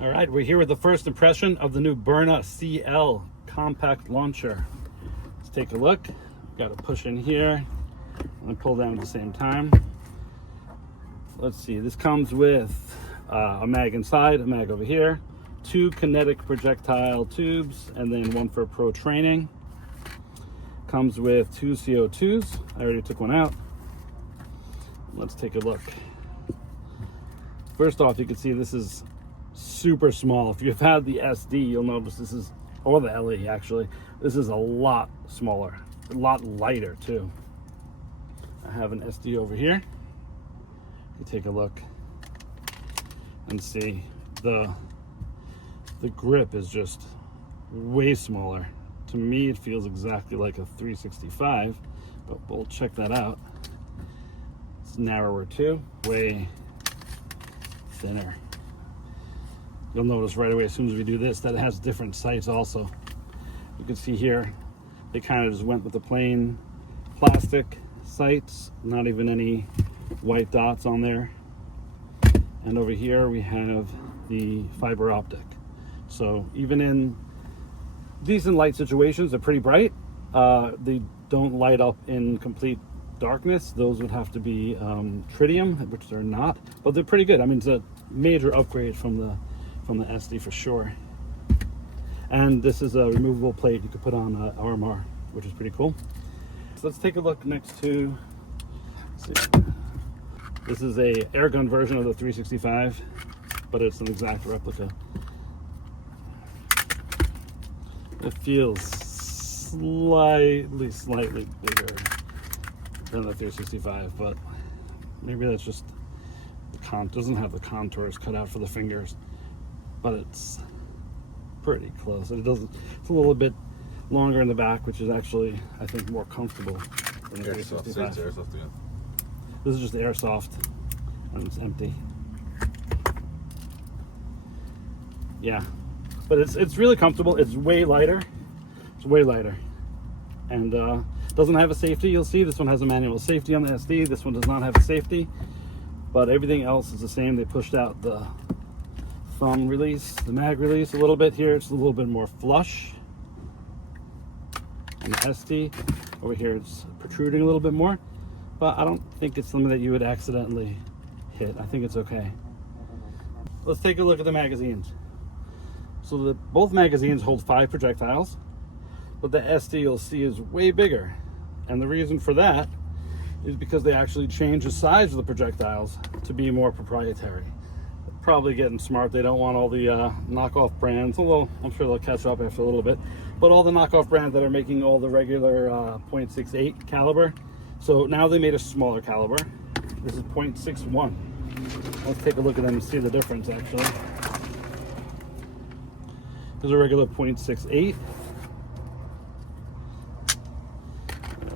All right, we're here with the first impression of the new Byrna CL compact launcher. Let's take a look. Got to push in here and pull down at the same time. Let's see, this comes with a mag inside, a mag over here, 2 kinetic projectile tubes, and then 1 for pro training. Comes with 2 CO2s. I already took one out. Let's take a look. First off, you can see this is super small. If you've had the SD, you'll notice this is, or the LE actually, this is a lot smaller, a lot lighter too. I have an SD over here. You take a look and see the grip is just way smaller. To me, it feels exactly like a 365, but we'll check that out. It's narrower too, way thinner. You'll notice right away as soon as we do this that it has different sights also. You can see here, they kind of just went with the plain plastic sights, not even any white dots on there. And over here we have the fiber optic. So even in decent light situations, they're pretty bright. They don't light up in complete darkness. Those would have to be tritium, which they're not, but they're pretty good. I mean, it's a major upgrade from the SD for sure. And this is a removable plate you could put on RMR, which is pretty cool. So let's take a look next to, let's see. This is a air gun version of the 365, but it's an exact replica. It feels slightly bigger than the 365, but maybe that's just the doesn't have the contours cut out for the fingers, but it's pretty close. It doesn't. It's a little bit longer in the back, which is actually, I think, more comfortable than the 365. Airsoft again. This is just airsoft, and it's empty. Yeah, but it's really comfortable. It's way lighter. It's way lighter, and doesn't have a safety. You'll see this one has a manual safety on the SD. This one does not have a safety, but everything else is the same. They pushed out the thumb release, the mag release a little bit here. It's a little bit more flush. And the SD over here, it's protruding a little bit more, but I don't think it's something that you would accidentally hit. I think it's okay. Let's take a look at the magazines. So both magazines hold 5 projectiles, but the SD you'll see is way bigger. And the reason for that is because they actually changed the size of the projectiles to be more proprietary. Probably getting smart. They don't want all the knockoff brands, although I'm sure they'll catch up after a little bit, but all the knockoff brands that are making all the regular .68 caliber. So now they made a smaller caliber. This is .61. Let's take a look at them and see the difference actually. There's a regular .68.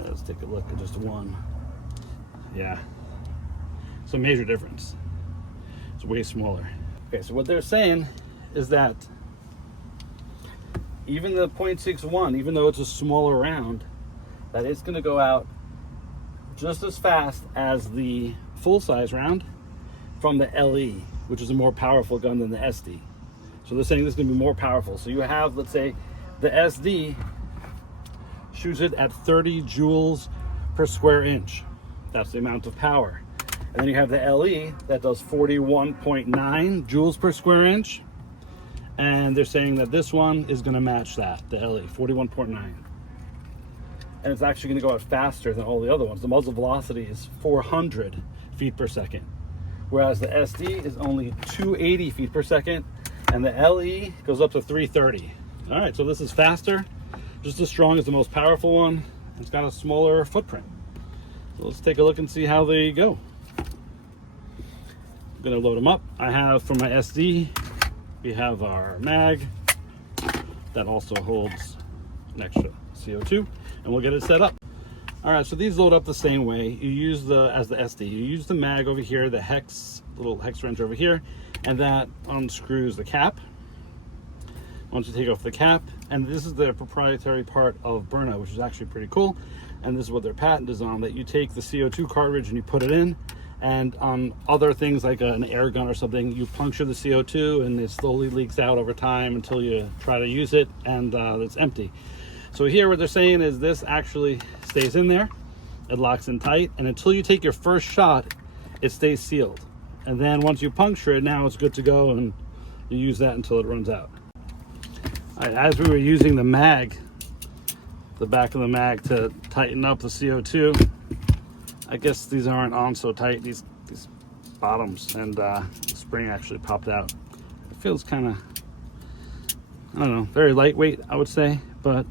Let's take a look at just one. Yeah, it's a major difference. It's way smaller. Okay, so what they're saying is that even the .61, even though it's a smaller round, that it's going to go out just as fast as the full-size round from the LE, which is a more powerful gun than the SD. So they're saying this is going to be more powerful. So you have, let's say, the SD shoots it at 30 joules per square inch. That's the amount of power. And then you have the LE that does 41.9 joules per square inch. And they're saying that this one is going to match that, the LE, 41.9. And it's actually going to go out faster than all the other ones. The muzzle velocity is 400 feet per second, whereas the SD is only 280 feet per second, and the LE goes up to 330. All right, so this is faster, just as strong as the most powerful one. It's got a smaller footprint. So let's take a look and see how they go. I'm gonna load them up. I have for my SD, we have our mag that also holds an extra CO2, and we'll get it set up. All right, so these load up the same way. You use as the SD, you use the mag over here, the little hex wrench over here, and that unscrews the cap. Once you take off the cap, and this is the proprietary part of Byrna, which is actually pretty cool, and this is what their patent is on, that you take the CO2 cartridge and you put it in, And on other things like an air gun or something, you puncture the CO2 and it slowly leaks out over time until you try to use it and it's empty. So here what they're saying is this actually stays in there, it locks in tight, and until you take your first shot, it stays sealed. And then once you puncture it, now it's good to go, and you use that until it runs out. All right, as we were using the mag, the back of the mag to tighten up the CO2, I guess these aren't on so tight, these bottoms, and the spring actually popped out. It feels kind of, I don't know, very lightweight, I would say, but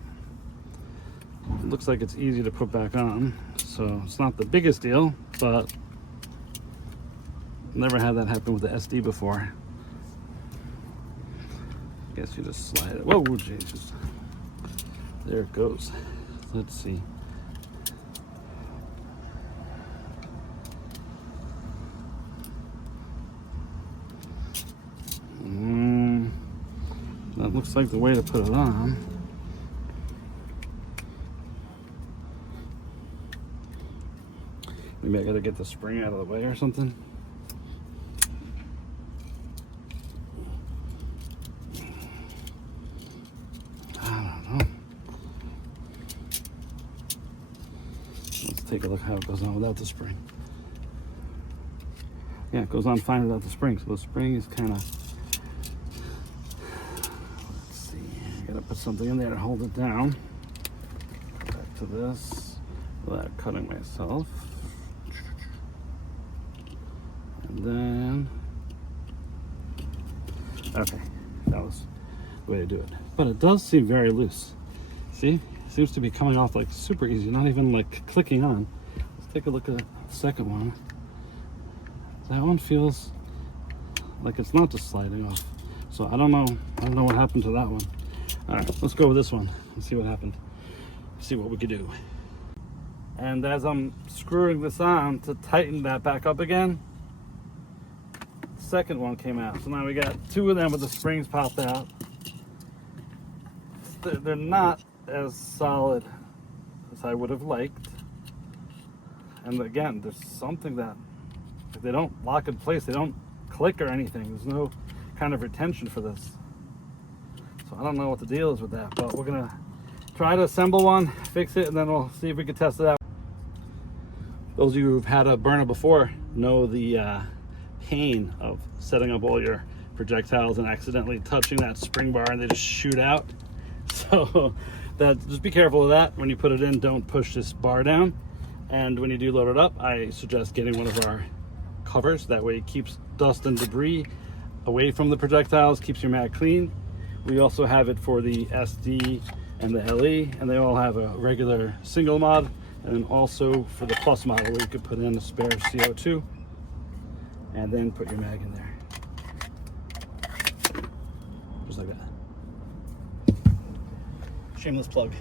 it looks like it's easy to put back on. So it's not the biggest deal, but never had that happen with the SD before. I guess you just slide it. Whoa, Jesus. There it goes. Let's see. That looks like the way to put it on. Maybe I gotta get the spring out of the way or something. I don't know. Let's take a look how it goes on without the spring. Yeah, it goes on fine without the spring. So the spring is kind of, let's see, I gotta put something in there to hold it down. Go back to this without cutting myself. And then, okay, that was the way to do it. But it does seem very loose. See, it seems to be coming off like super easy, not even like clicking on. Let's take a look at the second one. That one feels like it's not just sliding off. So I don't know what happened to that one. All right, let's go with this one and see what happened. See what we could do. And as I'm screwing this on to tighten that back up again, the second one came out. So now we got two of them with the springs popped out. They're not as solid as I would have liked. And again, there's something that if they don't lock in place, they don't click or anything. There's no kind of retention for this. So I don't know what the deal is with that, but we're gonna try to assemble one, fix it, and then we'll see if we can test it out. Those of you who've had a Byrna before know the pain of setting up all your projectiles and accidentally touching that spring bar and they just shoot out. So just be careful of that. When you put it in, don't push this bar down. And when you do load it up, I suggest getting one of our covers. That way it keeps dust and debris away from the projectiles, keeps your mag clean. We also have it for the SD and the LE, and they all have a regular single mod, and then also for the plus model where you could put in a spare CO2 and then put your mag in there. Just like that. Shameless plug.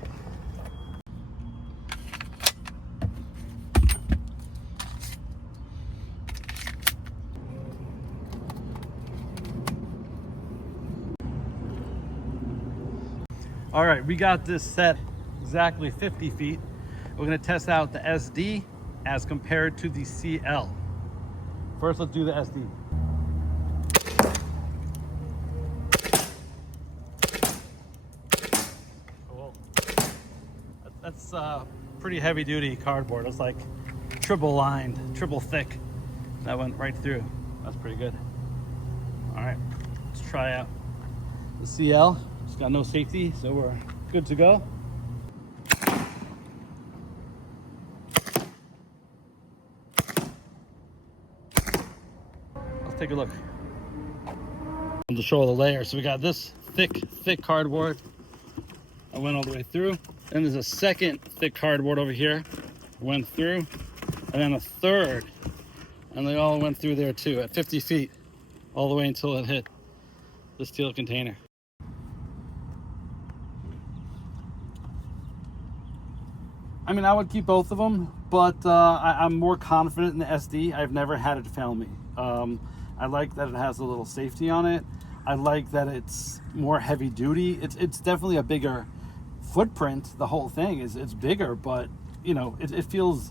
All right, we got this set exactly 50 feet. We're gonna test out the SD as compared to the CL. First, let's do the SD. Cool. That's pretty heavy duty cardboard. It's like triple lined, triple thick. That went right through. That's pretty good. All right, let's try out the CL. It's got no safety, so we're good to go. Let's take a look. To show the layers. So we got this thick cardboard. I went all the way through. Then there's a second thick cardboard over here. Went through. And then a third. And they all went through there too at 50 feet. All the way until it hit the steel container. I mean, I would keep both of them, but I'm more confident in the SD. I've never had it fail me. I like that it has a little safety on it. I like that it's more heavy duty. It's definitely a bigger footprint. The whole thing it's bigger, but you know, it feels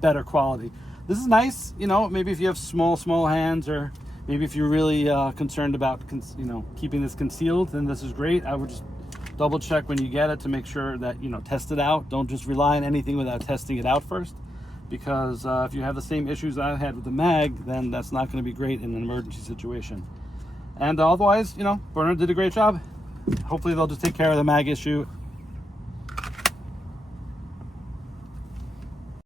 better quality. This is nice, you know, maybe if you have small hands, or maybe if you're really concerned about, you know, keeping this concealed, then this is great. I would just double check when you get it to make sure that, you know, test it out. Don't just rely on anything without testing it out first, because if you have the same issues I had with the mag, then that's not going to be great in an emergency situation. And otherwise, you know, Byrna did a great job. Hopefully they'll just take care of the mag issue